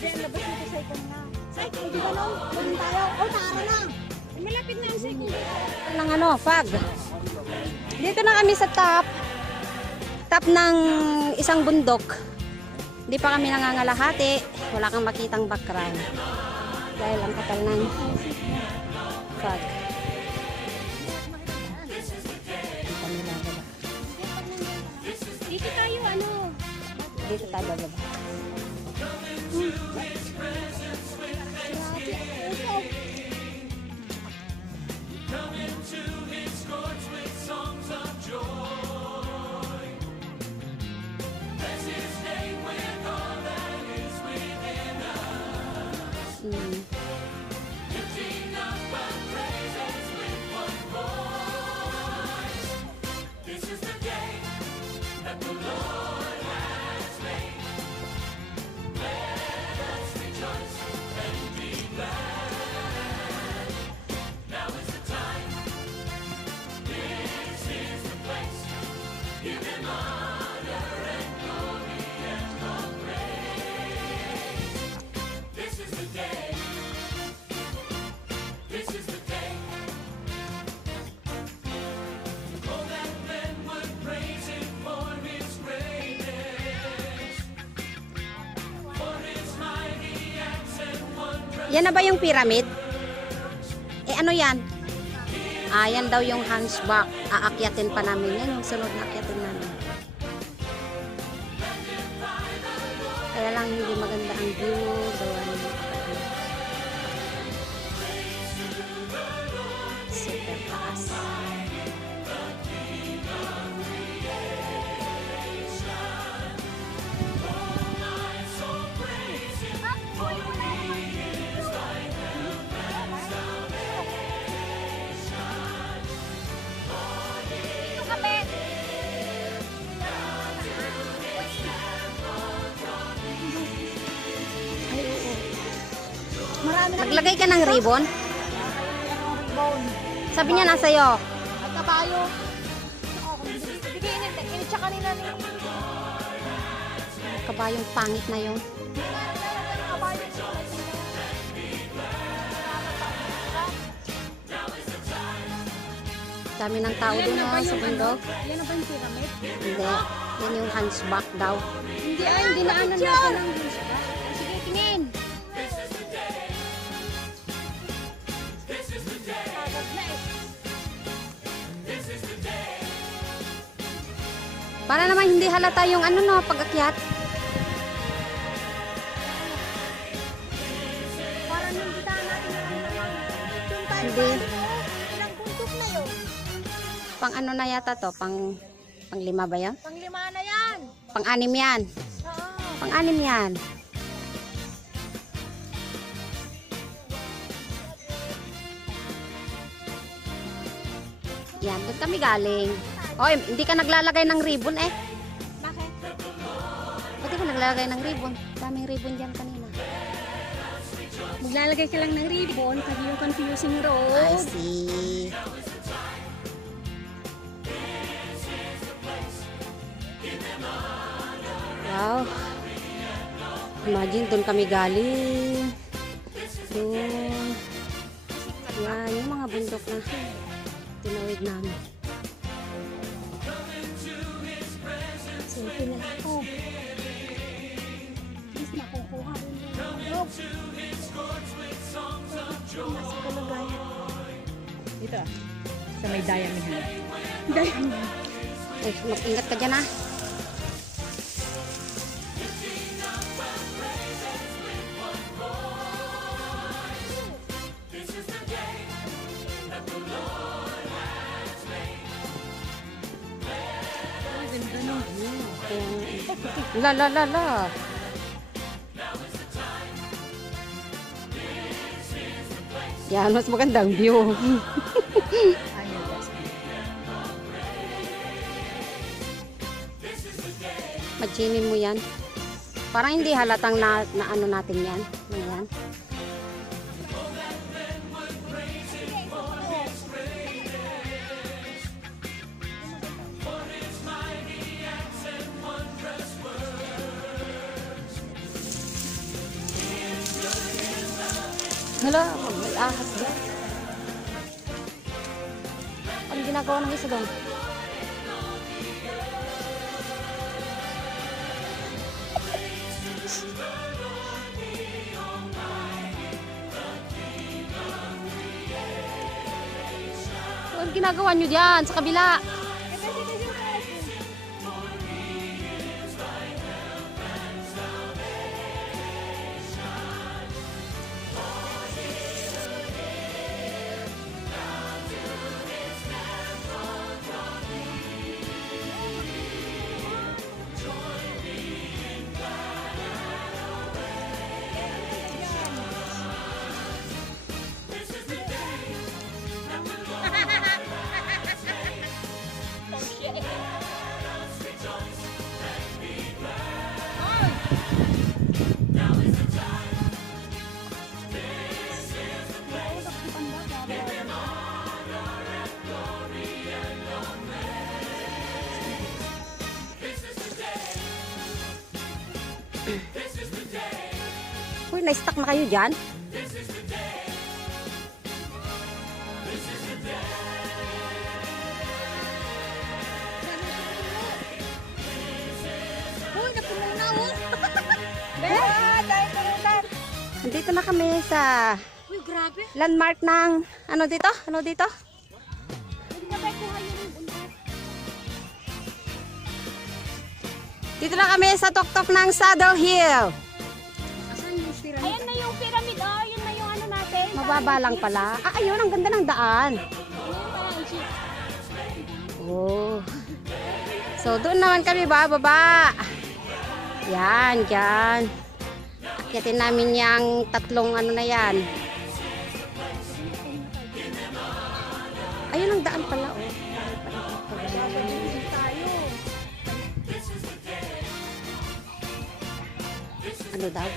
Sabi ang labas dito sa ikong na. Sa ikong, di ba nung? Maging tayo. O, tara na. Malapit na ang sa ikong dito. Ng ano, fog. Dito na kami sa top. Top ng isang bundok. Hindi pa kami nangangalahati. Wala kang makitang background. Dahil ang kapal ng fog. Dito tayo, ano? Dito tayo bababa. Yan na ba yung pyramid? Eh ano yan? Ah, yan daw yung hunchback. Aakyatin pa namin yan. Yung sunod na akyatin namin. Kaya lang hindi maganda ang view. Gawa ng super taas. Naglagay ka ng ribbon? Sabi niya nasa iyo. At kabayo. Bigay init siya kanina niyo. Kabayong pangit na yun. Dami ng tao doon sa bundok. Yan na ba yung pyramid? Hindi. Yan yung hunchback daw. Hindi ay, hindi na ano natin ang hunchback. Sige, tingin. Para naman hindi halata yung ano no, pag-akyat. Para nung kita natin Hindi. ilang bundok na yun. Pang ano na yata to? Pang 5 ba yan? Pang-5 na yan. Pang 6 yan. Oo. Pang 6 yan. Yan, doon kami galing. Oy, hindi ka naglalagay ng ribbon eh. Bakit? Ba't di ka naglalagay ng ribbon? Daming ribbon dyan kanina. Maglalagay ka lang ng ribbon kasi yung confusing road. I see. Wow. Imagine, doon kami galing. Doon. Yan, yung mga bundok na tinawid namin. Selfie na ako. Mas nakukuha rin yung bundok. Nasa kalagayan. Dito, sa may dayamihan. Ay, mag-ingat ka dyan ah. La la la la. Yan, mas magandang view. Machinin mo yan. Parang hindi halatang na ano natin yan. Ano yan? Hala, may ahas dyan. Anong ginagawa ng isa doon? Anong ginagawa nyo dyan sa kabila? Uy, na-stuck na kayo dyan? Uy, napuno na oh. Nandito na kami sa Uy, grabe. landmark ng ano dito? Ano dito? Hindi na ba kuha yung unta? Dito na kami sa tuktok ng Saddle Hill. Asan yung pyramid? Ayan na yung pyramid. Oh, yun na yung ano natin. Mababa lang pala. Ah, ayun, ang ganda ng daan. Oh. So, doon naman kami bababa. Yan, dyan. Akyatin namin yung tatlong ano na yan. Ayun ang daan pala, oh. Ano daw?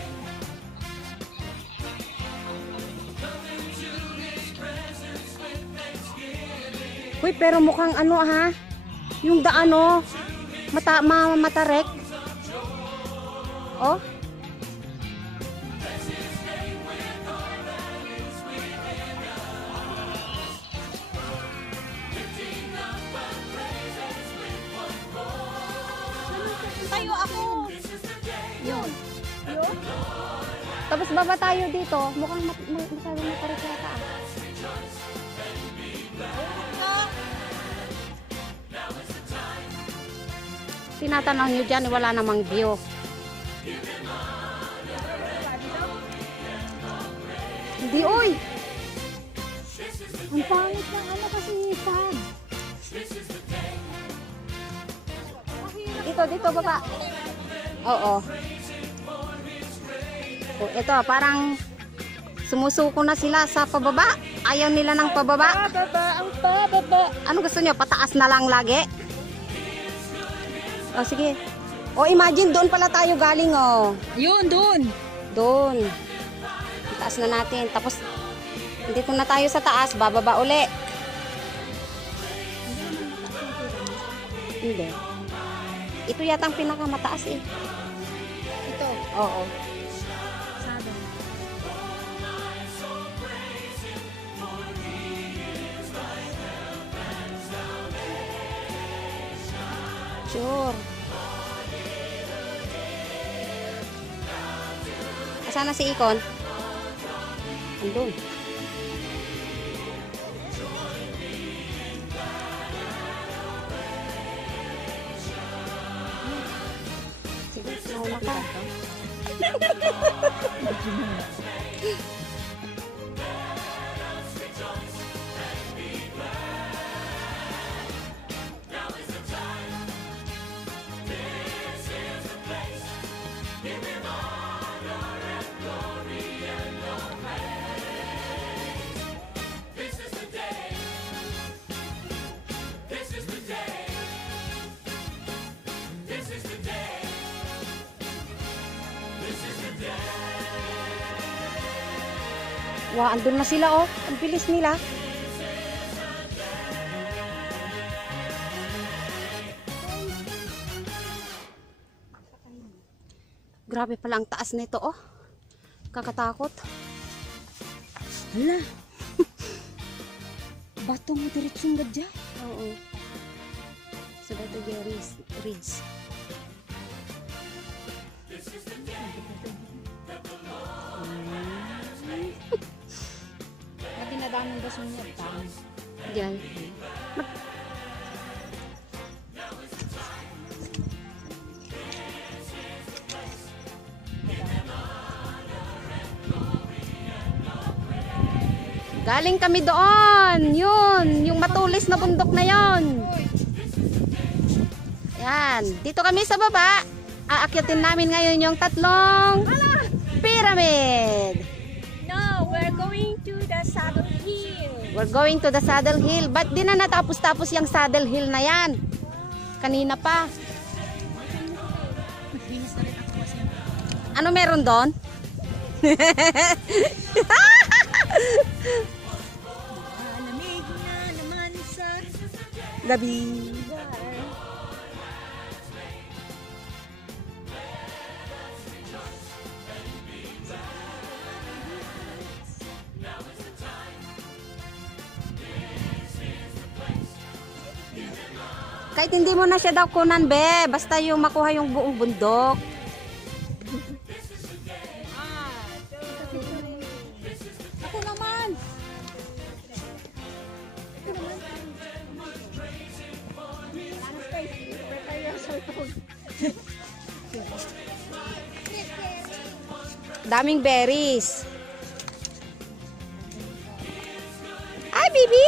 Uy, pero mukhang ano ha? Yung daan oh. Matarek. Oh. Tayo ako. Yun. Tapos baba tayo dito. Mukhang masyadong matarek yata ah. Tinatanong nyo dyan, wala namang view. Hindi, uy! Ang pangit ng ano kasi fan. Dito, baba. Oo. Oh, ito, parang sumusuko na sila sa pababa. Ayaw nila ng pababa. Ang pababa. Ano gusto nyo? Pataas na lang lagi? O, sige. O, imagine, doon pala tayo galing, oh. Yun, doon. Doon. Taas na natin. Tapos, dito na tayo sa taas. Bababa uli. Hindi. Ito yata ang pinakamataas eh. Ito. Oo. Saddle. Sure. Asan na si Ikon? Andun. Sige, nauna ka. Wow, andun na sila oh. Ang bilis nila. Grabe pala ang taas nito oh. Kakatakot. Hala. Bato mo diretsong gadya. Oo. Sa Bato Ridge. Sabi na daming basong niya. Tama. Diyan. Galing kami doon. Yun. Yung matulis na bundok na yon. Yan. Dito kami sa baba. Aakyatin namin ngayon yung tatlong pyramid. No, we're going to the Saddle Hill. We're going to the Saddle Hill. Ba't di na natapos-tapos yung Saddle Hill na yan? Kanina pa. Ano meron doon? Lamig na naman sa Gabi. Kahit hindi mo na siya daw kunan, be. Basta yung makuha yung buong bundok. Ako naman. Daming berries. Ay, baby!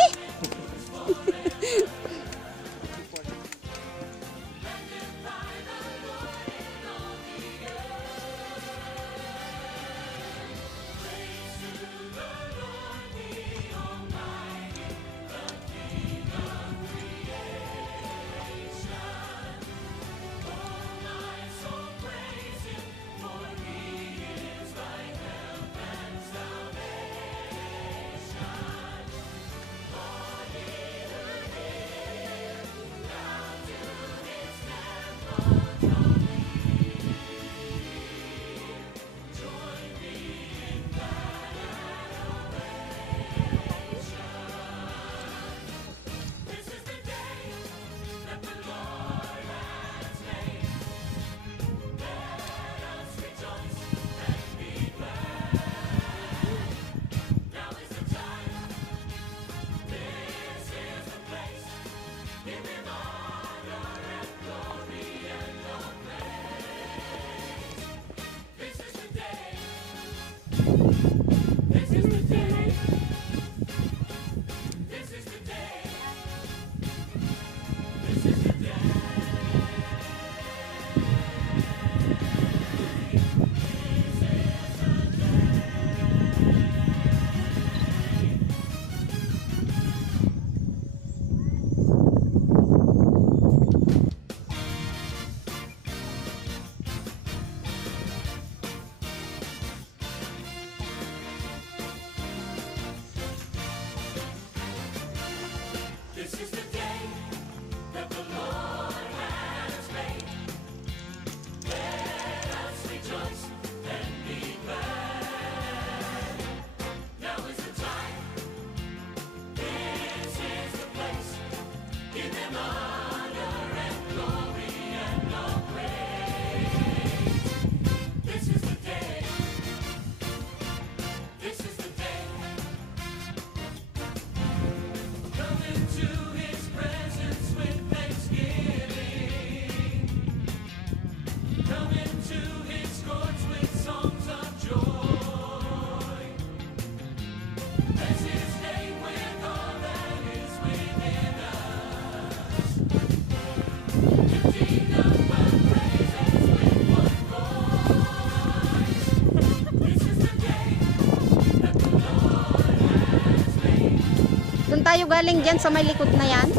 Doon tayo galing dyan sa may likod na yan.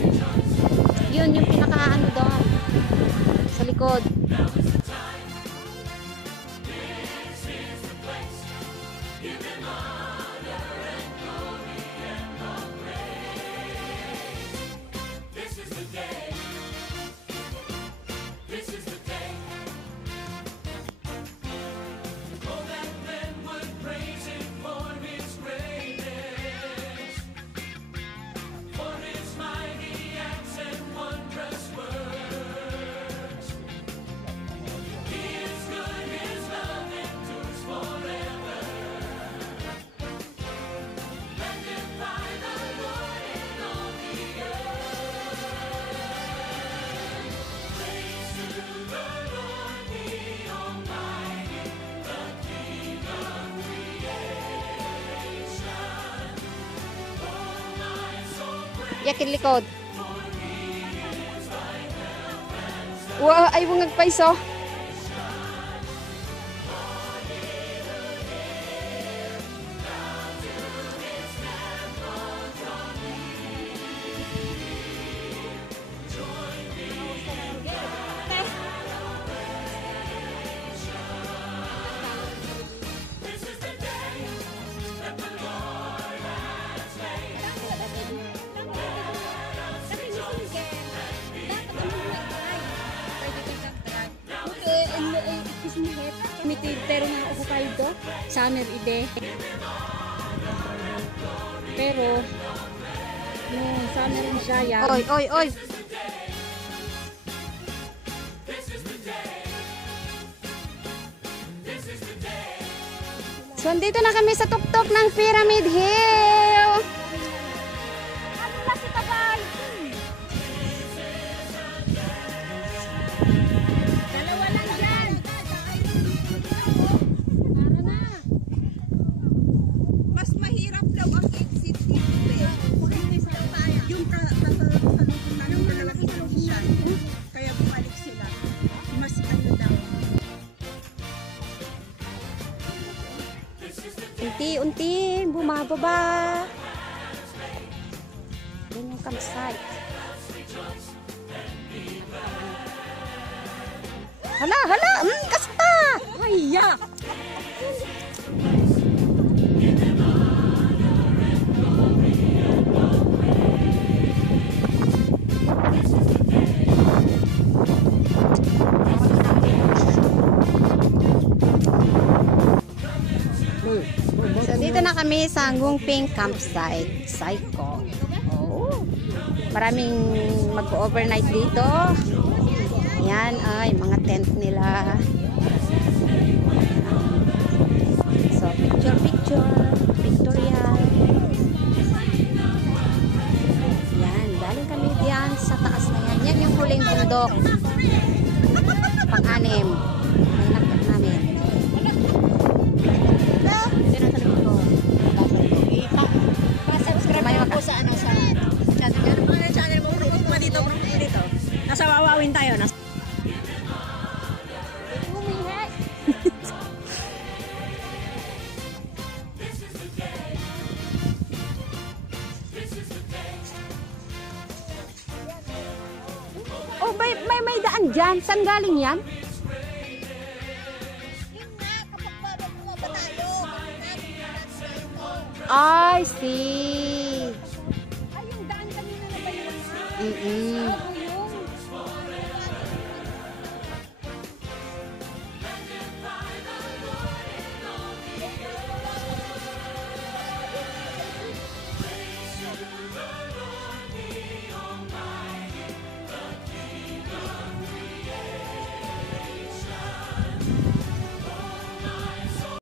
Yun yung pinaka-ano doon. Sa likod. Yakin likod. Wow, ay bungag paiso. Pero nga ako kayo do, summer ide. Pero, no, summer in siya yan. Oy, oy, oy. So, andito na kami sa tuktok ng Pyramid Hill. Ano na si Tabay? Dalawa lang dyan. Para na. Mas mahirap daw ang exit dito eh. Yung tatalupin na ng dalawang exit. Kaya bumalik sila. Mas ano daw. Unti-unti, bumababa. Yan yung campsite. Hala, hala, kasta! Haya! So, dito na kami sa Ngungping Campsite, Saiko. Oh, maraming mag-overnight dito. Yan ay mga tent nila. So, picture, pictorial. Yan, galing kami diyan sa taas na yan. Yan yung huling bundok. Pang-anim. May nakit namin. Nasa wawawin tayo. Oh, may daan dyan. Saan galing yan? I see. Ay, yung daan kanina na ba yun? Mm-mm.